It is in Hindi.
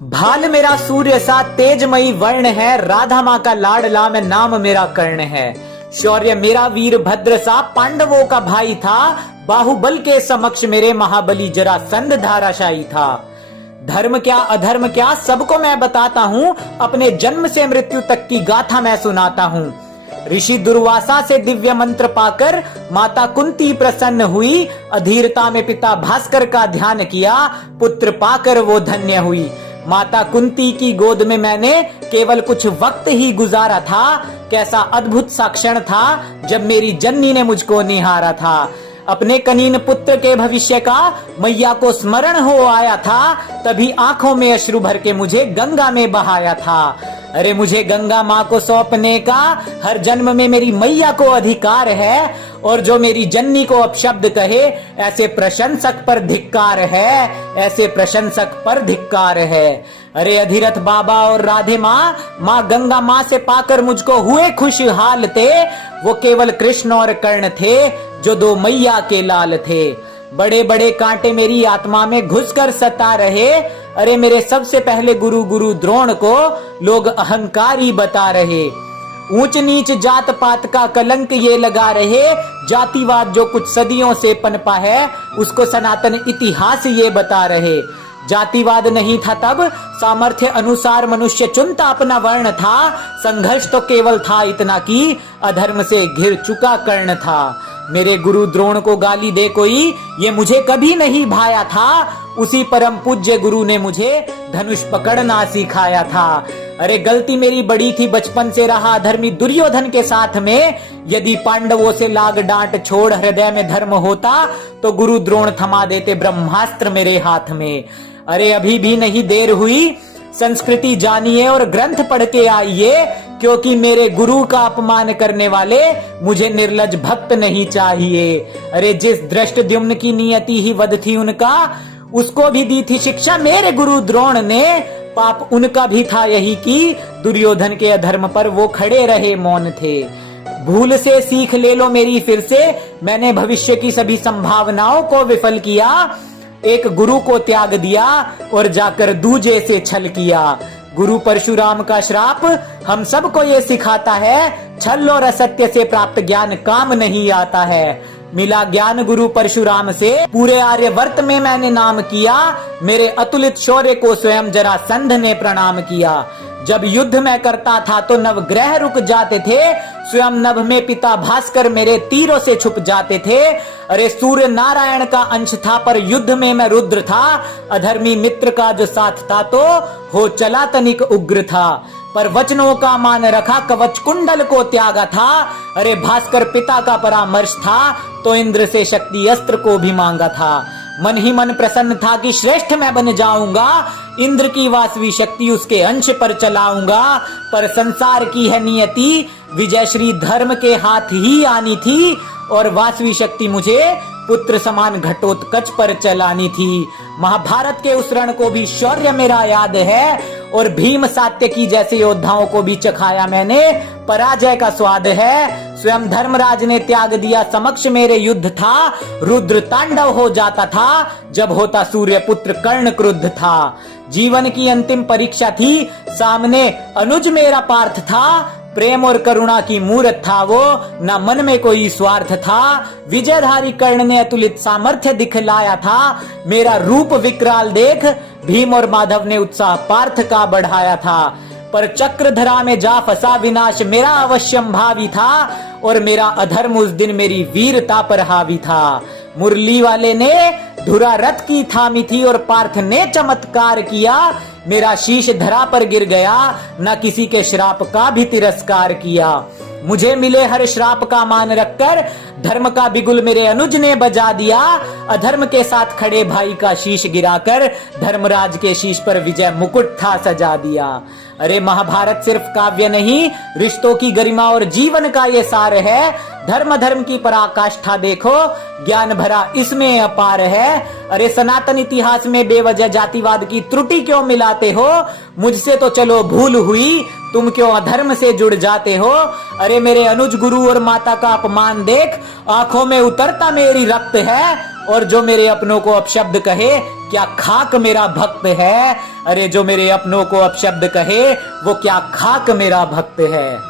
भाल मेरा सूर्य सा तेजमयी वर्ण है, राधा माँ का लाडला मैं नाम मेरा कर्ण है। शौर्य मेरा वीर भद्र सा पांडवों का भाई था, बाहुबल के समक्ष मेरे महाबली जरासंध धाराशायी था। धर्म क्या अधर्म क्या सबको मैं बताता हूँ, अपने जन्म से मृत्यु तक की गाथा मैं सुनाता हूँ। ऋषि दुर्वासा से दिव्य मंत्र पाकर माता कुंती प्रसन्न हुई, अधीरता में पिता भास्कर का ध्यान किया, पुत्र पाकर वो धन्य हुई। माता कुंती की गोद में मैंने केवल कुछ वक्त ही गुजारा था, कैसा अद्भुत सा क्षण था जब मेरी जननी ने मुझको निहारा था। अपने कनीन पुत्र के भविष्य का मैया को स्मरण हो आया था, तभी आंखों में अश्रु भर के मुझे गंगा में बहाया था। अरे मुझे गंगा माँ को सौंपने का हर जन्म में मेरी मैया को अधिकार है, और जो मेरी जननी को अपशब्द कहे ऐसे प्रशंसक पर धिक्कार है, ऐसे प्रशंसक पर धिक्कार है। अरे अधिरथ बाबा और राधे माँ गंगा माँ से पाकर मुझको हुए खुशहाल थे। वो केवल कृष्ण और कर्ण थे जो दो मैया के लाल थे। बड़े बड़े कांटे मेरी आत्मा में घुसकर सता रहे। अरे मेरे सबसे पहले गुरु द्रोण को लोग अहंकारी बता रहे। ऊंच नीच जात पात का कलंक ये लगा रहे, जातिवाद जो कुछ सदियों से पनपा है उसको सनातन इतिहास ये बता रहे। जातिवाद नहीं था तब, सामर्थ्य अनुसार मनुष्य चुनता अपना वर्ण था। संघर्ष तो केवल था इतना कि अधर्म से घिर चुका कर्ण था। मेरे गुरु द्रोण को गाली दे कोई, ये मुझे कभी नहीं भाया था। उसी परम पूज्य गुरु ने मुझे धनुष पकड़ना सिखाया था। अरे गलती मेरी बड़ी थी, बचपन से रहा धर्मी दुर्योधन के साथ में। यदि पांडवों से लाग डांट छोड़ हृदय में धर्म होता तो गुरु द्रोण थमा देते ब्रह्मास्त्र मेरे हाथ में। अरे अभी भी नहीं देर हुई, संस्कृति जानिए और ग्रंथ पढ़ के आइए, क्योंकि मेरे गुरु का अपमान करने वाले मुझे निर्लज भक्त नहीं चाहिए। अरे जिस दृष्टद्युम्न की नियति ही वध थी उनका, उसको भी दी थी शिक्षा मेरे गुरु द्रोण ने। पाप उनका भी था यही कि दुर्योधन के अधर्म पर वो खड़े रहे मौन थे। भूल से सीख ले लो मेरी फिर से, मैंने भविष्य की सभी संभावनाओं को विफल किया। एक गुरु को त्याग दिया और जाकर दूजे से छल किया। गुरु परशुराम का श्राप हम सबको ये सिखाता है, छल और असत्य से प्राप्त ज्ञान काम नहीं आता है। मिला ज्ञान गुरु परशुराम से, पूरे आर्यवर्त में मैंने नाम किया। मेरे अतुलित शौर्य को स्वयं जरासंध ने प्रणाम किया। जब युद्ध में करता था तो नवग्रह रुक जाते थे, स्वयं नभ में पिता भास्कर मेरे तीरों से छुप जाते थे। अरे सूर्य नारायण का अंश था पर युद्ध में मैं रुद्र था। अधर्मी मित्र का जो साथ था तो हो चला तनिक उग्र था, पर वचनों का मान रखा कवच कुंडल को त्यागा था। अरे भास्कर पिता का परामर्श था तो इंद्र से शक्ति अस्त्र को भी मांगा था। मन ही मन प्रसन्न था कि श्रेष्ठ मैं बन जाऊंगा, इंद्र की वासवी शक्ति उसके अंश पर चलाऊंगा। पर संसार की है नियति, विजय श्री धर्म के हाथ ही आनी थी, और वासवी शक्ति मुझे पुत्र समान घटोत्कच पर चलानी थी। महाभारत के उस रण को भी शौर्य मेरा याद है, और भीम सात्यकी जैसे योद्धाओं को भी चखाया मैंने, पराजय का स्वाद है। स्वयं धर्मराज ने त्याग दिया समक्ष मेरे युद्ध था, रुद्र तांडव हो जाता था जब होता सूर्य पुत्र कर्ण क्रुद्ध था। जीवन की अंतिम परीक्षा थी, सामने अनुज मेरा पार्थ था। प्रेम और करुणा की मूर्त था वो, न मन में कोई स्वार्थ था। विजयधारी कर्ण ने अतुलित सामर्थ्य दिखलाया था, मेरा रूप विकराल देख भीम और माधव ने उत्साह पार्थ का बढ़ाया था। पर चक्रधरा में जा फंसा विनाश मेरा अवश्यम भावी था, और मेरा अधर्म उस दिन मेरी वीरता पर हावी था। मुरली वाले ने धुरा रथ की थामी थी और पार्थ ने चमत्कार किया। मेरा शीश धरा पर गिर गया, न किसी के श्राप का भी तिरस्कार किया। मुझे मिले हर श्राप का मान रखकर धर्म का बिगुल मेरे अनुज ने बजा दिया। अधर्म के साथ खड़े भाई का शीश गिराकर धर्मराज के शीश पर विजय मुकुट था सजा दिया। अरे महाभारत सिर्फ काव्य नहीं, रिश्तों की गरिमा और जीवन का ये सार है। धर्म धर्म की पराकाष्ठा देखो, ज्ञान भरा इसमें अपार है। अरे सनातन इतिहास में बेवजह जातिवाद की त्रुटि क्यों मिलाते हो? मुझसे तो चलो भूल हुई, तुम क्यों अधर्म से जुड़ जाते हो? अरे मेरे अनुज गुरु और माता का अपमान देख, आंखों में उतरता मेरी रक्त है। और जो मेरे अपनों को अपशब्द कहे, क्या खाक मेरा भक्त है। अरे जो मेरे अपनों को अपशब्द कहे, वो क्या खाक मेरा भक्त है।